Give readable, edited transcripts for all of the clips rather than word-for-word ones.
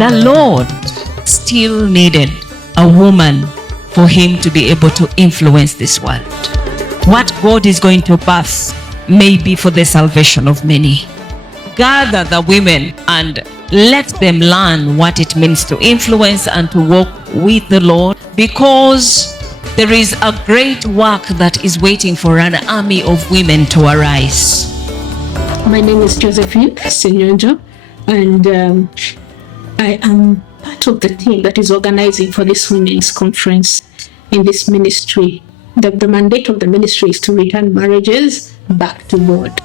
the Lord still needed a woman for him to be able to influence this world. What God is going to birth may be for the salvation of many. Gather the women and let them learn what it means to influence and to walk with the Lord, because there is a great work that is waiting for an army of women to arise. My name is Josephine Senyonjo, and I am part of the team that is organizing for this women's conference in this ministry. The mandate of the ministry is to return marriages back to God.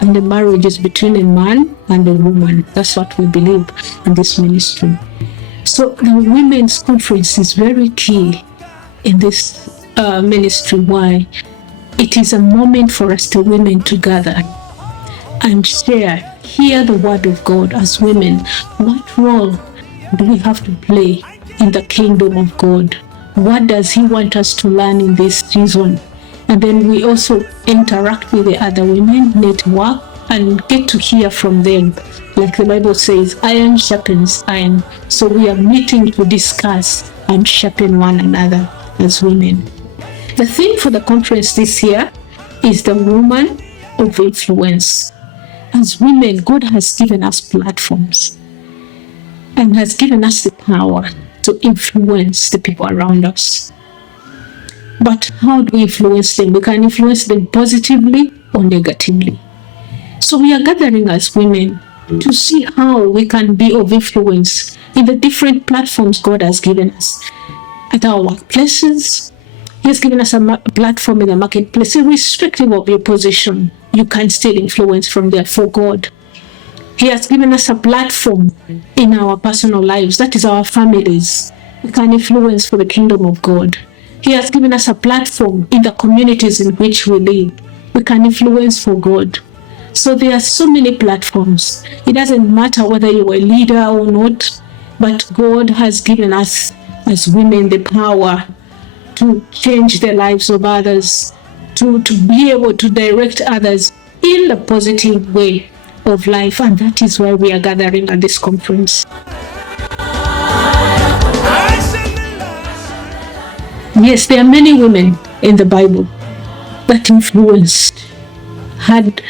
And the marriage is between a man and a woman. That's what we believe in this ministry. So the women's conference is very key in this ministry. Why? It is a moment for us, the women, to gather and share, hear the word of God as women. What role do we have to play in the kingdom of God? What does He want us to learn in this season? And then we also interact with the other women, network, and get to hear from them. Like the Bible says, iron sharpens iron. So we are meeting to discuss and sharpen one another as women. The theme for the conference this year is the woman of influence. As women, God has given us platforms and has given us the power to influence the people around us. But how do we influence them? We can influence them positively or negatively. So we are gathering as women to see how we can be of influence in the different platforms God has given us. At our workplaces, He has given us a platform in the marketplace. Irrespective of your position, you can still influence from there for God. He has given us a platform in our personal lives, that is our families. We can influence for the kingdom of God. He has given us a platform in the communities in which we live. We can influence for God. So there are so many platforms. It doesn't matter whether you're a leader or not, but God has given us as women the power to change the lives of others, to be able to direct others in the positive way of life. And that is why we are gathering at this conference. Yes, there are many women in the Bible that had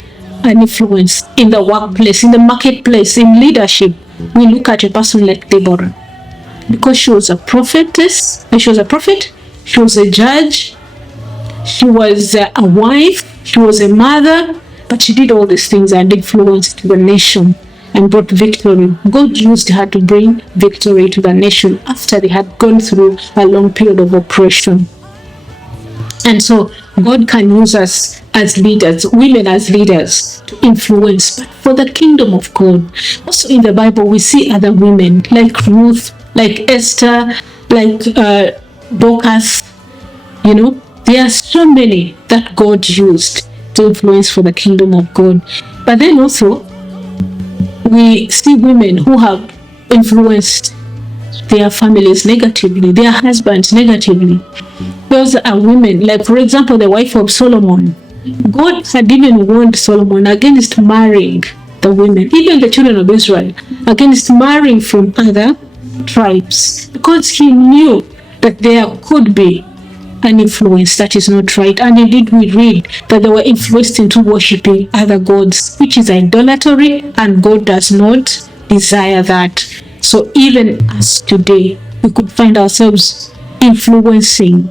an influence in the workplace, in the marketplace, in leadership. We look at a person like Deborah, because she was a prophetess, she was a prophet, she was a judge, she was a wife, she was a mother, but she did all these things and influenced the nation and brought victory. God used her to bring victory to the nation after they had gone through a long period of oppression. And so God can use us as leaders, women as leaders, to influence, but for the kingdom of God. Also in the Bible, we see other women like Ruth, like Esther, like Dorcas. You know, there are so many that God used to influence for the kingdom of God. But then also, we see women who have influenced their families negatively, their husbands negatively. Those are women, like for example, the wife of Solomon. God had even warned Solomon against marrying the women, even the children of Israel, against marrying from other tribes, because He knew that there could be an influence that is not right. And indeed we read that they were influenced into worshipping other gods, which is idolatry, and God does not desire that. So even as today, we could find ourselves influencing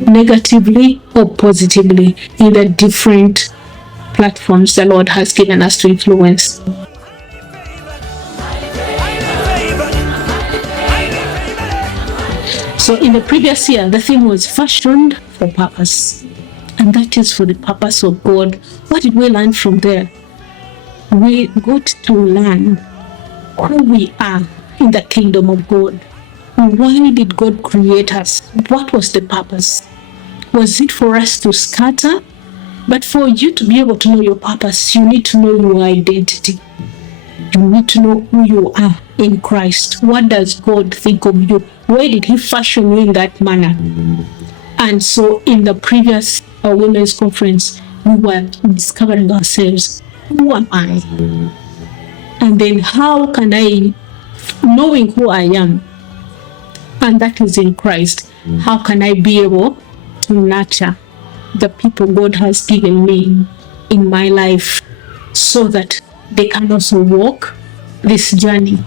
negatively or positively in the different platforms the Lord has given us to influence. So in the previous year, the theme was fashioned for purpose. And that is for the purpose of God. What did we learn from there? We got to learn who we are in the kingdom of God. Why did God create us? What was the purpose? Was it for us to scatter? But for you to be able to know your purpose, you need to know your identity. You need to know who you are in Christ. What does God think of you? Why did He fashion you in that manner? And so in the previous women's conference, we were discovering ourselves. Who am I? And then how can I knowing who I am, and that is in Christ, how can I be able to nurture the people God has given me in my life so that they can also walk this journey,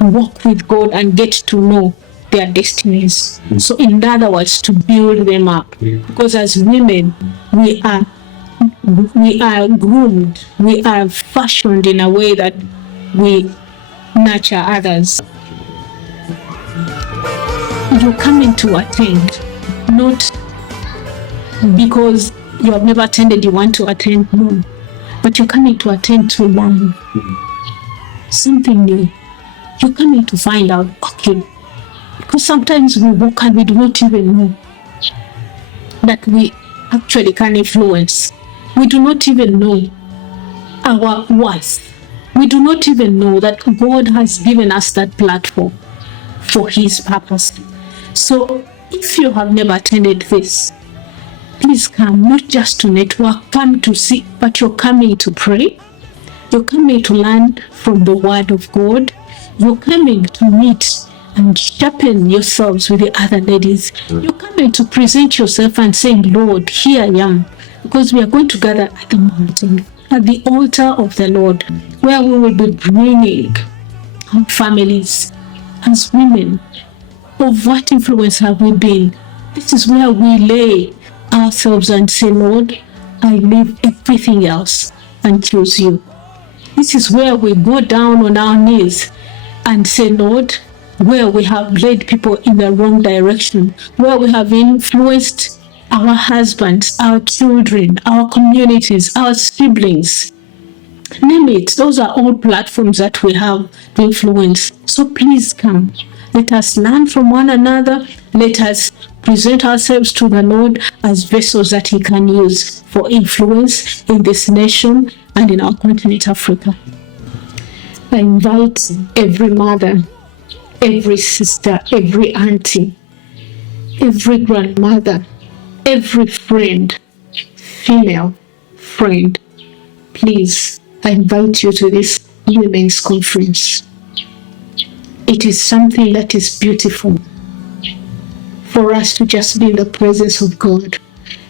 walk with God and get to know their destinies. So in other words, to build them up. Because as women, we are groomed, we are fashioned in a way that we nurture others. You're coming to attend, not because you have never attended, you want to attend, no. But you're coming to attend to learn something new. You're coming to find out, okay, because sometimes we walk and we do not even know that we actually can influence. We do not even know our worth. We do not even know that God has given us that platform for His purpose. So if you have never attended this, please come, not just to network, come to see, but you're coming to pray. You're coming to learn from the Word of God. You're coming to meet and sharpen yourselves with the other ladies. You're coming to present yourself and saying, Lord, here I am. Because we are going to gather at the mountain, at the altar of the Lord, where we will be bringing our families as women. Of what influence have we been? This is where we lay ourselves and say, Lord, I leave everything else and choose you. This is where we go down on our knees and say, Lord, where we have led people in the wrong direction, where we have influenced our husbands, our children, our communities, our siblings, name it. Those are all platforms that we have to influence. So please come. Let us learn from one another. Let us present ourselves to the Lord as vessels that He can use for influence in this nation and in our continent, Africa. I invite every mother, every sister, every auntie, every grandmother, every friend, female friend, please, I invite you to this women's conference. It is something that is beautiful for us to just be in the presence of God.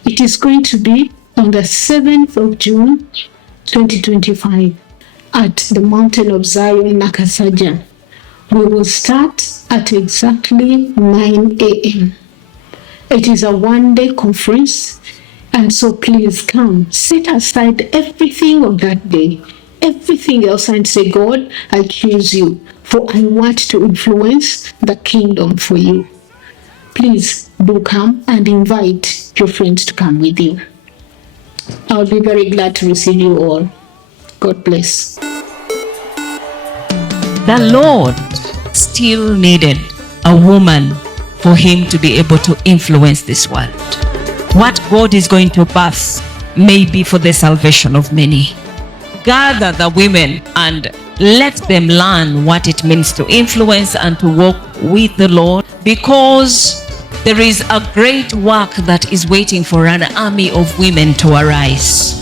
It is going to be on the 7th of June, 2025, at the Mountain of Zion, Nakasaja. We will start at exactly 9 a.m. It is a one-day conference, and so please come. Set aside everything of that day, everything else, and say, God, I choose you, for I want to influence the kingdom for you. Please do come and invite your friends to come with you. I'll be very glad to receive you all. God bless. The Lord still needed a woman for Him to be able to influence this world. What God is going to birth may be for the salvation of many. Gather the women and let them learn what it means to influence and to walk with the Lord, because there is a great work that is waiting for an army of women to arise.